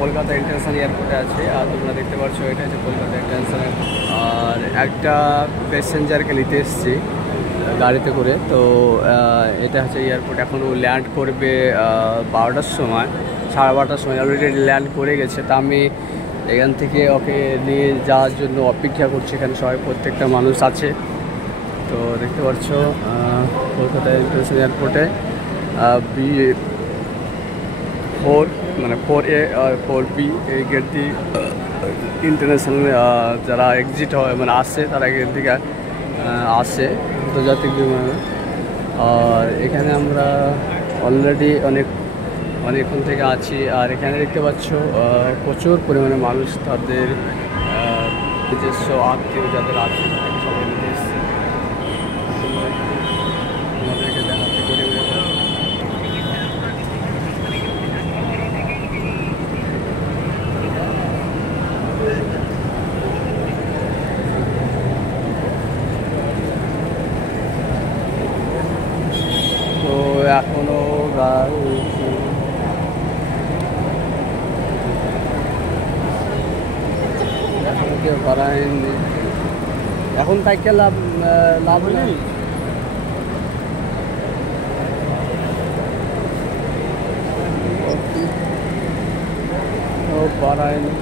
Kolkata international এয়ারপোর্টে আছে। আর তোমরা দেখতে পাচ্ছ এটা হচ্ছে কলকাতা ইন্টারন্যাশনাল। আর একটা প্যাসেঞ্জারকে নিতে এসেছি গাড়িতে করে। তো এটা হচ্ছে এয়ারপোর্ট। এখন ও ল্যান্ড করবে 12টার সময়, 12:30টার সময় অলরেডি ল্যান্ড করে গেছে। তা আমি এখান থেকে ওকে নিয়ে যাওয়ার জন্য অপেক্ষা করছি। এখানে সবাই প্রত্যেকটা মানুষ আছে। তো দেখতে পাচ্ছ কলকাতা ইন্টারন্যাশনাল এয়ারপোর্টে B4 মানে 4A আর 4B এই গেট দিয়ে ইন্টারন্যাশনাল যারা এক্সিট হয় মানে আসে তারা এখান থেকে আসে আন্তর্জাতিক বিমানে। আর এখানে আমরা অলরেডি অনেকক্ষণ থেকে আছি। আর এখানে দেখতে পাচ্ছ প্রচুর পরিমাণে মানুষ তাদের নিজস্ব আত্মীয় যাদের আছে তাদেরকে সবাই নিতে এসছে। আমাদেরকে দেখাতে করে তো এখনো গাড়ি এখনো কেউ করায়নি। এখন তাইকে লাভ নেই। ও করায়নি।